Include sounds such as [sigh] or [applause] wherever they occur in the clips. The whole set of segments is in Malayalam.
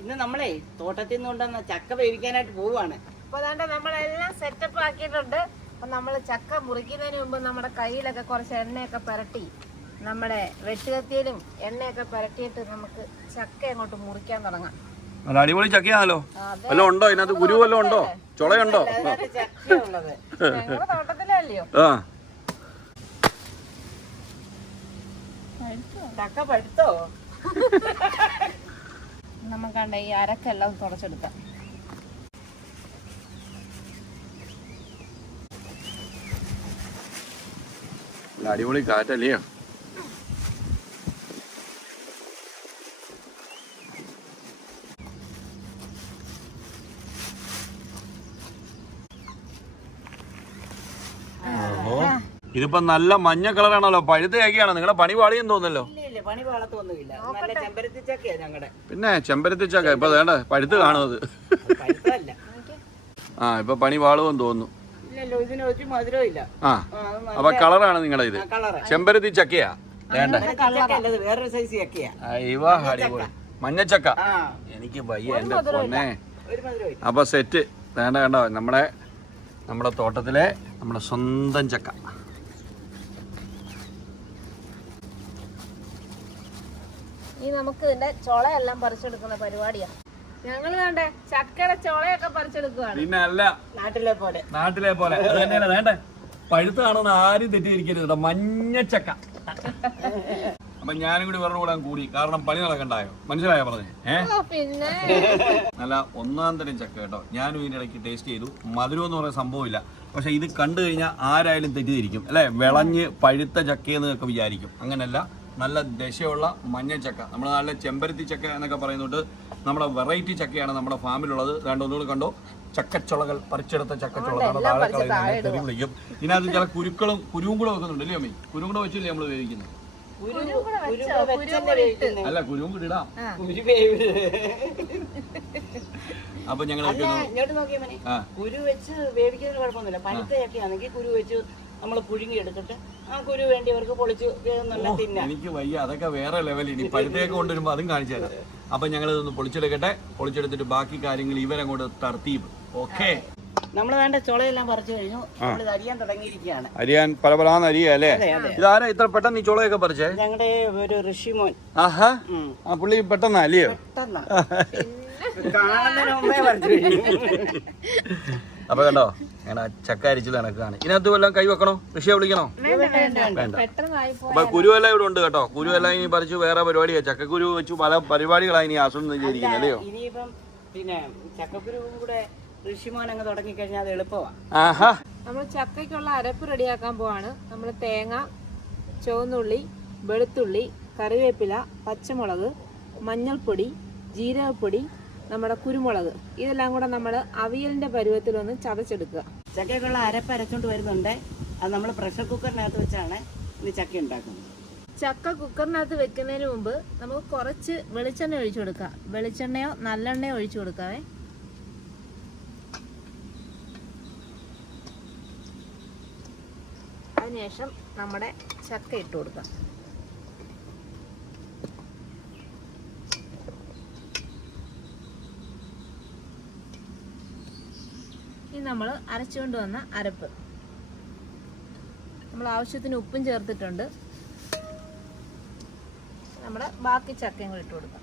ഇന്ന് നമ്മളെ തോട്ടത്തിൽ നിന്ന് കൊണ്ടുവന്ന ചക്ക വേവിക്കാനായിട്ട് പോവാണ് അപ്പൊ അതാണ്ട് നമ്മളെല്ലാം സെറ്റപ്പ് ആക്കിയിട്ടുണ്ട്. അപ്പൊ നമ്മൾ ചക്ക മുറിക്കുന്നതിന് മുമ്പ് നമ്മുടെ കയ്യിലൊക്കെ കുറച്ച് എണ്ണയൊക്കെ പുരട്ടി നമ്മുടെ വെട്ടുകത്തിയിലും എണ്ണയൊക്കെ പുരട്ടിയിട്ട് നമുക്ക് ചക്ക അങ്ങോട്ട് മുറിക്കാൻ തുടങ്ങാം. നല്ല അടിപൊളി ചക്കയാണല്ലോ. വല്ലതും ഉണ്ടോ? ഇതിനകത്ത് ഗുരു വല്ലതും ഉണ്ടോ? ചുളയുണ്ടോ? തോട്ടത്തിലല്ലയോ? ആ. ചക്ക പഴുത്തോ? നമുക്കണ്ട ഈ അരക്കെല്ലാം തുടച്ചെടുക്കാം. അടിപൊളി കാറ്റല്ലേ? ഇതിപ്പോ നല്ല മഞ്ഞ കളറാണല്ലോ. പഴുത്ത നിങ്ങളുടെ നിങ്ങളെ പണി പാളിയെന്ന് തോന്നല്ലോ പണി പാളത്തൊന്നുമില്ല നല്ല ചെമ്പരത്തി ചക്കയാ ഞങ്ങളുടെ പിന്നെ ചെമ്പരത്തി ചക്ക ഇപ്പൊ വേണ്ട പഴുത്ത് കാണുന്നത്. പഴുത്തല്ല ആ ഇപ്പൊ പണി വാളുവെന്ന് തോന്നുന്നു. ഇല്ലല്ലോ ഇതിന് ഒരു മധുരവും ഇല്ല. ആ അപ്പൊ കളറാണ് നിങ്ങളുടെ ഇത്. കളറ്. ചെമ്പരത്തി ചക്കയാ വേണ്ട ചക്ക അല്ലത് വേറൊരു സൈസ് ചക്കയാ. അയ്യോ അടിപൊളി. മഞ്ഞച്ചക്ക. എനിക്ക് വയ്യ എന്റെ പൊന്നെ. അപ്പൊ സെറ്റ് വേണ്ട വേണ്ട. നമ്മുടെ നമ്മുടെ തോട്ടത്തിലെ നമ്മുടെ സ്വന്തം ചക്ക. ഇനി നമുക്ക് ഇതിന്റെ ചൊളയെല്ലാം പറിച്ചെടുക്കുന്ന പരിപാടിയാണ് ഞങ്ങൾ വേണ്ടേ ചക്കയുടെ ചുളയൊക്കെ പറിച്ചെടുക്കുകയാണ് പിന്നെ അല്ല നാട്ടിലെ പോലെ. നാട്ടിലെ പോലെ. അത് തന്നെയല്ല വേണ്ടേ? പഴുത്താണെന്ന് ആരും തെറ്റിയിരിക്കരുത് മഞ്ഞ ചക്ക. അപ്പൊ ഞാനും കൂടി പറഞ്ഞു കൂടാൻ കൂടി. കാരണം പണി നടക്കണ്ടായോ? മനസ്സിലായോ പറഞ്ഞു? ഏഹ് പിന്നെ? നല്ല ഒന്നാം തരം ചക്ക കേട്ടോ. ഞാനും ഇതിന്റെ ഇടയ്ക്ക് ടേസ്റ്റ് ചെയ്തു. മധുരം എന്ന് പറയുന്ന സംഭവമില്ല. പക്ഷെ ഇത് കണ്ടു കഴിഞ്ഞാൽ ആരായാലും തെറ്റിദ്ധരിക്കും. അല്ലെ? വിളഞ്ഞ് പഴുത്ത ചക്കയെന്നൊക്കെ വിചാരിക്കും. അങ്ങനല്ല. നല്ല ദശയുള്ള മഞ്ഞ ചക്ക. നമ്മൾ നല്ല ചെമ്പരത്തി ചക്ക എന്നൊക്കെ പറയുന്നുണ്ട്. നമ്മുടെ വെറൈറ്റി ചക്കയാണ് നമ്മുടെ ഫാമിലുള്ളത്. രണ്ട് ഒന്നുകൂടി കണ്ടോ? ചക്കച്ചുളകൾ പറിച്ചെടുത്ത ചക്കച്ചുളകൾ. താഴെ കളയുന്നത്. തെറി വിളിക്കും. ഇതിനകത്ത് ചില കുരുക്കളും കുരുവും കൂടെ വെക്കുന്നുണ്ട് അല്ലേ അമ്മി കുരുവും കൂടെ വെച്ചില്ലേ നമ്മൾ വേവിക്കുന്നത് കുരു കുരു കുരു കുരു. അല്ല കുരുവും കൂടി ഇടാം കുരു അപ്പൊ ഞങ്ങൾ കുരു വെച്ച് വേവിക്കുന്നതിന് കുഴപ്പമൊന്നുമില്ല. പഴുത്ത ചക്കയാണെങ്കിൽ കുരു വെച്ച് നമ്മൾ പുഴുങ്ങി എടുത്തിട്ട് ആ കുരു വേണ്ടിയവർക്ക് പൊളിച്ച് നല്ല തിന്നാം എനിക്ക് വയ്യ അതൊക്കെ വേറെ ലെവലിൽ ഇനി പഴുത്തേക്ക് കൊണ്ടുവരുമ്പോ അതും കാണിച്ചു തരാം. അപ്പൊ ഞങ്ങൾ ഇതൊന്ന് പൊളിച്ചെടുക്കട്ടെ. പൊളിച്ചെടുത്തിട്ട് ബാക്കി കാര്യങ്ങൾ ഇവരങ്ങോട്ട് തർത്തീപ് ഓക്കെ. നമ്മൾ വേണ്ട ചുളയെല്ലാം പറിച്ചു കഴിഞ്ഞു. നമ്മൾ അരിയാൻ തുടങ്ങിയിരിക്കുകയാണ്. അരിയാൻ പല പല അരിയ അല്ലേ? അതെ അതെ. ഇതാരാ ഇത്ര പെട്ടെന്ന് ഈ ചോളയൊക്കെ പറിച്ചേ? ഞങ്ങളുടെ ഒരു ഋഷിമോൻ. ആഹാ. ആ പുള്ളി പെട്ടെന്നാ അല്ലയോ? പെട്ടെന്നാ. [laughs] കാണുന്നതിന് മുമ്പേ പറിച്ചു കഴിഞ്ഞു. [laughs] അപ്പൊ കണ്ടോ? അങ്ങനെ ചക്ക അരിച്ചത് കണക്കാണ് ഇതിനകത്ത് വല്ലതും കൈ വെക്കണോ? ഋഷിയെ വിളിക്കണോ? വേണ്ട അപ്പൊ കുരുവെല്ലാം ഇവിടെ ഉണ്ട് കേട്ടോ. കുരുവെല്ലാം ഇനി പറിച്ചു വേറെ പരിപാടിയാ. ചക്കക്കുരു വെച്ചു പല പരിപാടികളാണ് ഇനി ചെയ്തിരിക്കുന്നത് അല്ലയോ? പിന്നെ ചക്കക്കുരു കൂടെ ഋഷിമോൻ അങ്ങ് തുടങ്ങിക്കഴിഞ്ഞാൽ അത് എളുപ്പമാണ് ആഹാ. നമ്മൾ ചക്കയ്ക്കുള്ള അരപ്പ് റെഡിയാക്കാൻ പോവാണ്. നമ്മൾ തേങ്ങ ചുവന്നുള്ളി വെളുത്തുള്ളി കറിവേപ്പില പച്ചമുളക് മഞ്ഞൾപ്പൊടി ജീരകപ്പൊടി നമ്മുടെ കുരുമുളക്. ഇതെല്ലാം കൂടെ നമ്മൾ അവിയലിന്റെ പരുവത്തിലൊന്ന് ചതച്ചെടുക്കുക. ചക്കയ്ക്കുള്ള അരപ്പ് അരച്ചുകൊണ്ട് വരുന്നുണ്ട്. അത് നമ്മൾ പ്രഷർ കുക്കറിനകത്ത് വെച്ചാണ് ഇനി ചക്ക ഉണ്ടാക്കുന്നത്. ചക്ക കുക്കറിനകത്ത് വെക്കുന്നതിന് മുമ്പ് നമുക്ക് കുറച്ച് വെളിച്ചെണ്ണ ഒഴിച്ചു കൊടുക്കാം വെളിച്ചെണ്ണയോ നല്ലെണ്ണയോ ഒഴിച്ചു കൊടുക്കാവേ. അതിനുശേഷം നമ്മുടെ ചക്ക ഇട്ട് കൊടുക്കാം ഇനി നമ്മൾ അരച്ചുകൊണ്ട് വന്ന അരപ്പ്. നമ്മൾ ആവശ്യത്തിന് ഉപ്പും ചേർത്തിട്ടുണ്ട്. നമ്മുടെ ബാക്കി ചക്കയും കൂടി ഇട്ട് കൊടുക്കാം.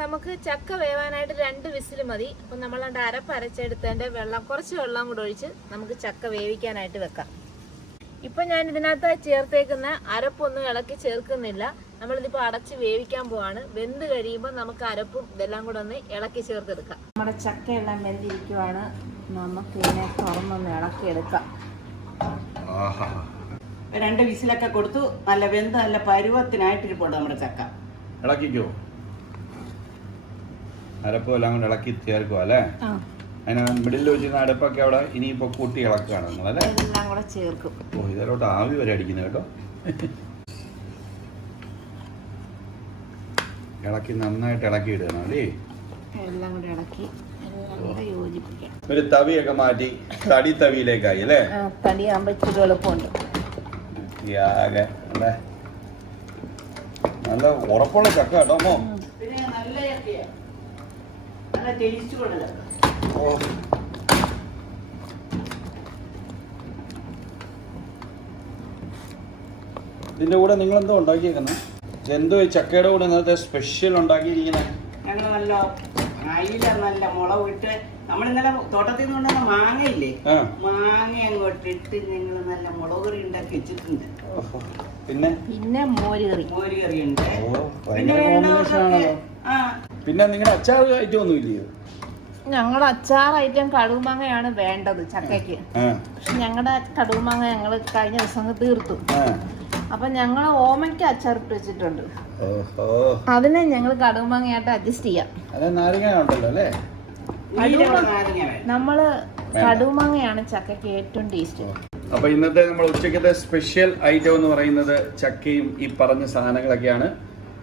നമുക്ക് ചക്ക വേവാനായിട്ട് രണ്ട് വിസിൽ മതി. അപ്പം നമ്മൾ രണ്ട് അരപ്പ് അരച്ചെടുത്തതിന്റെ വെള്ളം കുറച്ച് വെള്ളം കൂടെ ഒഴിച്ച് നമുക്ക് ചക്ക വേവിക്കാനായിട്ട് വെക്കാം. ഇപ്പം ഞാൻ ഇതിനകത്ത് ചേർത്തേക്കുന്ന അരപ്പൊന്നും ഇളക്കി ചേർക്കുന്നില്ല. നമ്മളിതിപ്പോൾ അടച്ച് വേവിക്കാൻ പോവാണ്. വെന്ത് കഴിയുമ്പോൾ നമുക്ക് അരപ്പും ഇതെല്ലാം കൂടെ ഒന്ന് ഇളക്കി ചേർത്തെടുക്കാം. നമ്മുടെ ചക്കയെല്ലാം വെന്തിരിക്കുവാണ്. നമുക്ക് ഇതിനെ തുറന്നൊന്ന് ഇളക്കിയെടുക്കാം. രണ്ട് വിസിലൊക്കെ കൊടുത്തു. നല്ല വെന്ത് നല്ല പരുവത്തിനായിട്ടിരിപ്പുണ്ട് നമ്മുടെ ചക്ക. ഇളക്കിക്കോ? അരപ്പോ എല്ലാം കൊണ്ട് ഇളക്കി ചേർക്കുക അല്ലേ? അതിന് മിഡിൽ വെച്ചിരുന്ന അരപ്പൊക്കെ അവിടെ ഇനിയിപ്പോ കൂട്ടി ഇളക്കുകയാണ് നമ്മൾ അല്ലേ? കൂടെ ചേർക്കും. ഓ ഇതിലോട്ട് ആവി വരെ അടിക്കുന്നത് കേട്ടോ. ഇളക്കി നന്നായിട്ട് ഇളക്കി ഇടണം അല്ലേ? എല്ലാം കൂടെ ഇളക്കി ഒരു തവിയൊക്കെ മാറ്റി തടി തവിയിലേക്കായി അല്ലേ? എളുപ്പമുണ്ട്. അല്ലേ? നല്ല ഉറപ്പുള്ള ചക്ക കേട്ടോ അമ്മോ പിന്നെ നല്ല ചക്കയാ നല്ല ടേസ്റ്റ് ചക്ക ഓ. ഇതിന്റെ കൂടെ നിങ്ങൾ എന്തോ ഉണ്ടാക്കിയേക്കുന്നത് എന്തോ ഈ ചക്കയുടെ കൂടെ ഇന്നത്തെ സ്പെഷ്യൽ ഉണ്ടാക്കിയിരിക്കുന്നത് ഞങ്ങൾ നല്ല അയില നല്ല മുളക് ഇട്ട് നമ്മൾ ഇന്നലെ തോട്ടത്തിൽ നിന്ന് കൊണ്ടുവന്ന മാങ്ങയില്ലേ? മാങ്ങ അങ്ങോട്ട് ഇട്ട് ഞങ്ങൾ നല്ല മുളക് കറി ഉണ്ടാക്കി വെച്ചിട്ടുണ്ട്. പിന്നെ? പിന്നെ മോര് കറി. മോര് കറി ഉണ്ട് പിന്നെ ആ. പിന്നെ നിങ്ങളുടെ അച്ചാർ ഐറ്റം ഒന്നും ഇല്ലയോ? ഞങ്ങളുടെ അച്ചാർ ഐറ്റം കടുമാങ്ങയാണ് വേണ്ടത് ചക്കയ്ക്ക്. പക്ഷെ ഞങ്ങളുടെ കടുമാങ്ങ ഞങ്ങൾ കഴിഞ്ഞ ദിവസം തീർത്തു. അപ്പൊ ഞങ്ങൾ ഓമയ്ക്ക് അച്ചാർ ഇട്ട് വെച്ചിട്ടുണ്ട്. ഓഹോ. അതിനെ ഞങ്ങൾ കടുമാങ്ങയായിട്ട് അഡ്ജസ്റ്റ് ചെയ്യാം. നമ്മൾ കടുമാങ്ങയാണ് ചക്കയ്ക്ക് ഏറ്റവും ടേസ്റ്റ്. അപ്പൊ ഇന്നത്തെ നമ്മൾ ഉച്ചക്കത്തെ സ്പെഷ്യൽ ഐറ്റം എന്ന് പറയുന്നത് ചക്കയും ഈ പറഞ്ഞ സാധനങ്ങളൊക്കെയാണ്.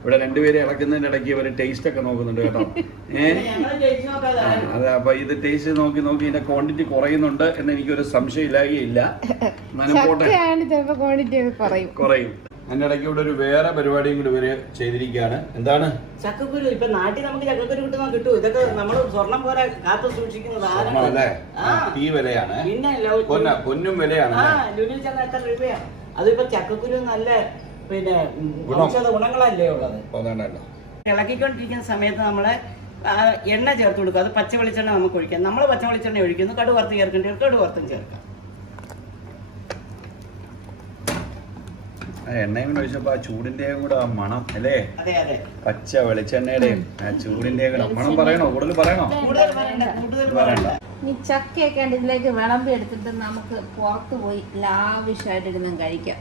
ഇവിടെ രണ്ടുപേരെ ഇളക്കുന്നതിന്റെ ഇടയ്ക്ക് ഇവർ ടേസ്റ്റ് ഒക്കെ നോക്കുന്നുണ്ട് കേട്ടോ. [laughs] ഏഹ് അതെ അപ്പൊ ഇത് ടേസ്റ്റ് നോക്കി നോക്കി ഇതിന്റെ ക്വാണ്ടിറ്റി കുറയുന്നുണ്ട് എന്ന് എനിക്കൊരു സംശയം ഇല്ലാകുകയില്ല നനപ്പോട്ടെ ചക്കയാണ് ചിലപ്പോ ക്വാണ്ടിറ്റി പറയും കുറയും. അതിന്റെ ഇടയ്ക്ക് ഇവിടെ ഒരു വേറെ പരിപാടിയും കൂടി ഇവർ ചെയ്തിരിക്കുകയാണ്. എന്താണ്? ചക്കക്കുരു ഇപ്പൊ നാട്ടിൽ നമുക്ക് ചക്കക്കുരു കിട്ടുന്ന കിട്ടും. ഇതൊക്കെ നമ്മൾ സ്വർണം പോലെ കാത്തു സൂക്ഷിക്കുന്നത്. തീ വിലയാണ്. പിന്നെ പൊന്നും വിലയാണ് ആ ലുലിൽ ചെന്ന എത്ര രൂപയാണ്. അതിപ്പോ ചക്കക്കുരു നല്ല പിന്നെ. ഔഷധ ഗുണങ്ങളല്ലേ ഉള്ളത്? ഇളക്കിക്കൊണ്ടിരിക്കുന്ന സമയത്ത് നമ്മൾ എണ്ണ ചേർത്ത് കൊടുക്കുക അത് പച്ച വെളിച്ചെണ്ണ നമുക്ക് ഒഴിക്കാം. നമ്മൾ പച്ച വെളിച്ചെണ്ണ ഒഴിക്കുന്നു. കടു വറുത്ത് ചേർക്കേണ്ടി കടു വറുത്തും ചേർക്കാം. എണ്ണയും കൂടെ ഒഴിച്ചപ്പോ ആ ചൂടിന്റെയും കൂടെ മണം അല്ലേ? പച്ച വെളിച്ചെണ്ണയുടെയും ആ ചൂടിന്റെയും കൂടെ. മണം പറയണോ? കൂടുതൽ പറയണോ? പറയണ്ട. ഈ ചക്കയൊക്കെ ഇതിലേക്ക് വിളമ്പി എടുത്തിട്ട് നമുക്ക് പുറത്ത് പോയി ലാവിഷായിട്ടിരുന്ന് കഴിക്കാം.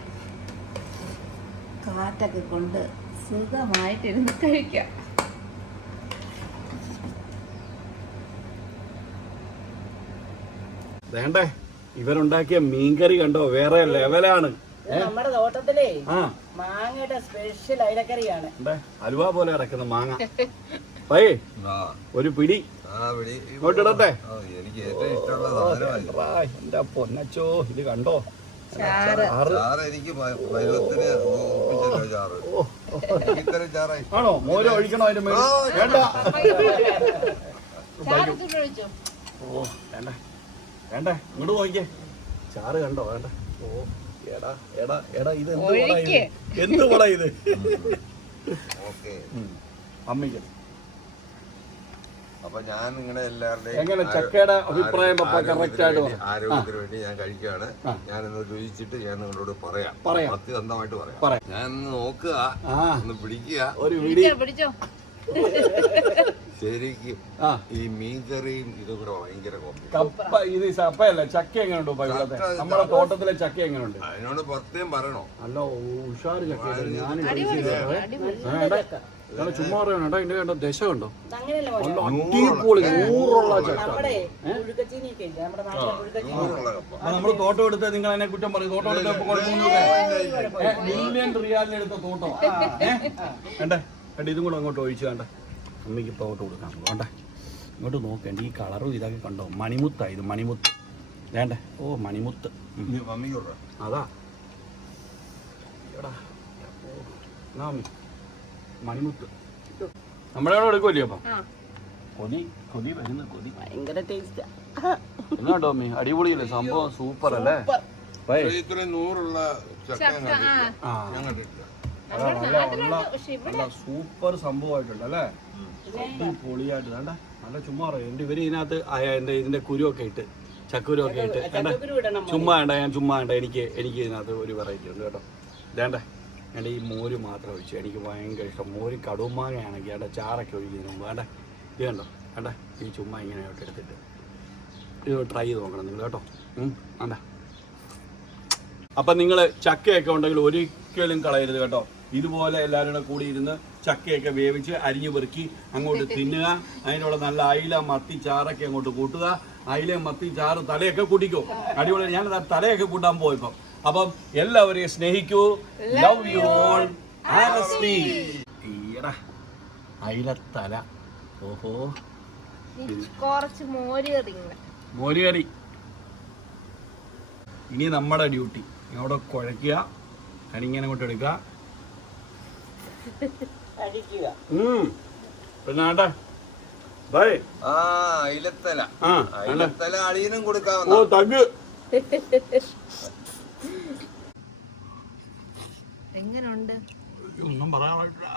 കാറ്റൊക്കെ കൊണ്ട് സുഖമായിട്ടിരുന്ന് കഴിക്കാം വേണ്ടേ? ഇവരുണ്ടാക്കിയ മീൻകറി കണ്ടോ? വേറെ ലെവലാണ്. നമ്മുടെ തോട്ടത്തിലേ ആ. മാങ്ങയുടെ സ്പെഷ്യൽ അയിലക്കറിയാണ്. അലുവ പോലെ ഇറക്കുന്ന മാങ്ങ. [laughs] പൈ ഒരു പിടി. ഇങ്ങോട്ടിടട്ടെ എനിക്ക് ഏറ്റവും ഇഷ്ടമുള്ള പൊന്നച്ചോ ഇത് കണ്ടോ? ആണോ? മോര് ഒഴിക്കണോ അതിന്റെ മേലെ വേണ്ട. ഓ വേണ്ട. വേണ്ട. ഇങ്ങോട്ട് ചാറ് കണ്ടോ? വേണ്ട. ഓ എടാ എടാ എടാ ഇത് എന്ത് പട ഇത്? എന്ത് പട ഇത്? ഓക്കെ. ഉം. അമ്മിക്ക് അപ്പൊ ഞാൻ നിങ്ങളുടെ എല്ലാവരുടെയും എങ്ങനെ? ചക്കയുടെ അഭിപ്രായം പപ്പ ആയിട്ട് പറ. ആരോഗ്യത്തിന് വേണ്ടി ഞാൻ കഴിക്കുകയാണ്. ഞാൻ ഇന്ന് രുചിച്ചിട്ട് ഞാൻ നിങ്ങളോട് പറയാം. പറയാം. സത്യസന്ധമായിട്ട് പറയാം. പറയാം. ഞാൻ ഒന്ന് നോക്കുക ആ. ഒന്ന് പിടിക്കുക. ഒരു പിടി പിടിച്ചോ, ശരിക്കും ആ. ഈ മീൻകറിയും ഇതും കൂടെ ഭയങ്കര കോമ്പി കപ്പ ഇത് സപ്പയല്ല ചക്ക എങ്ങനെയുണ്ട് ഉപ്പ ഇവിടുത്തെ നമ്മുടെ തോട്ടത്തിലെ ചക്ക എങ്ങനെയുണ്ട്? അതിനോട് പ്രത്യേകം പറയണോ? നല്ല ഉഷാറ് ചക്ക ഞാൻ അടിപൊളി. ചുമ്മാ പറയണം കേട്ടോ ഇതിന്റെ കണ്ടോ ദശ കണ്ടോ. നല്ല അടിപൊളി നൂറുള്ള ചക്ക. നമ്മൾ തോട്ടം എടുത്ത് നിങ്ങൾ എന്നെ കുറ്റം പറയും. തോട്ടം എടുത്തപ്പോ കുഴപ്പമൊന്നുമില്ല മില്യൺ റിയാലിന് എടുത്ത തോട്ടം. വേണ്ടേ വേണ്ട ഇതും കൂടെ അങ്ങോട്ട് ഒഴിച്ച് വേണ്ട അമ്മയ്ക്ക് ഇപ്പൊ അങ്ങോട്ട് കൊടുക്കാം വേണ്ട ഇങ്ങോട്ട് നോക്കേണ്ട ഈ കളറും ഇതൊക്കെ കണ്ടോ? മണിമുത്താ ഇത് മണിമുത്ത്. വേണ്ടേ? ഓ മണിമുത്ത്. അതാ. എടാ മണിമുത്ത്. നമ്മളെ അവിടെ എടുക്കുമല്ലേ അപ്പം. കൊതി കൊതി വരുന്ന കൊതി. ഭയങ്കര ടേസ്റ്റ് എന്നാ ടോമി അടിപൊളിയല്ലേ? സംഭവം സൂപ്പർ അല്ലേ? സൂപ്പർ സംഭവമായിട്ടുണ്ട് അല്ലേ? വേണ്ട. നല്ല ചുമ്മാ പറയും. എന്റെ ഇവർ ഇതിനകത്ത് ഇതിന്റെ കുരുവൊക്കെ ഇട്ട് ചക്കുരുവൊക്കെ ഇട്ട്. ചുമ്മാ വേണ്ട ഞാൻ ചുമ്മാ വേണ്ട. എനിക്ക് എനിക്ക് ഇതിനകത്ത് ഒരു വെറൈറ്റി ഉണ്ട് കേട്ടോ. വേണ്ട എന്റെ ഈ മോര് മാത്രം ഒഴിച്ചു എനിക്ക് ഭയങ്കര ഇഷ്ടം. മോര് കടുമാങ്ങയാണെങ്കിൽ വേണ്ട ചാറൊക്കെ ഒഴിക്കുന്നതിന് മുമ്പ്. വേണ്ട ഇത് കണ്ടോ? വേണ്ട ഈ ചുമ്മാ ഇങ്ങനെ ആയിട്ട് എടുത്തിട്ട്. ഇത് ട്രൈ ചെയ്ത് നോക്കണം നിങ്ങൾ കേട്ടോ. വേണ്ട. അപ്പം നിങ്ങൾ ചക്കയൊക്കെ ഉണ്ടെങ്കിൽ ഒരിക്കലും കളയരുത് കേട്ടോ. ഇതുപോലെ എല്ലാവരും കൂടെ കൂടി ഇരുന്ന് ചക്കയൊക്കെ വേവിച്ച് അരിഞ്ഞു പെറുക്കി അങ്ങോട്ട് [laughs] തിന്നുക. അതിനുള്ള നല്ല അയില മത്തി ചാറൊക്കെ അങ്ങോട്ട് കൂട്ടുക. അയില മത്തി ചാറ് തലയൊക്കെ കൂട്ടിക്കോ. അടിപൊളി. ഞാൻ തലയൊക്കെ കൂട്ടാൻ പോയപ്പം. അപ്പം എല്ലാവരെയും സ്നേഹിക്കൂ. ലവ് യു ഓൾ അയിലത്തല. ഓഹോ. കുറച്ച് മോര് കറിങ്ങനെ മോരുകറി ഇനി നമ്മുടെ ഡ്യൂട്ടി അവിടെ കുഴയ്ക്കുക. കണിങ്ങനെ അങ്ങോട്ട് എടുക്കുക. പിന്നെ ബൈ. ആ അയിലത്തല. ആ അയിലത്തല അളിയനും ഓ കൊടുക്കാവുന്ന തഗ് [laughs] എങ്ങനെയുണ്ട് ഒന്നും പറയാൻ പറ്റില്ല.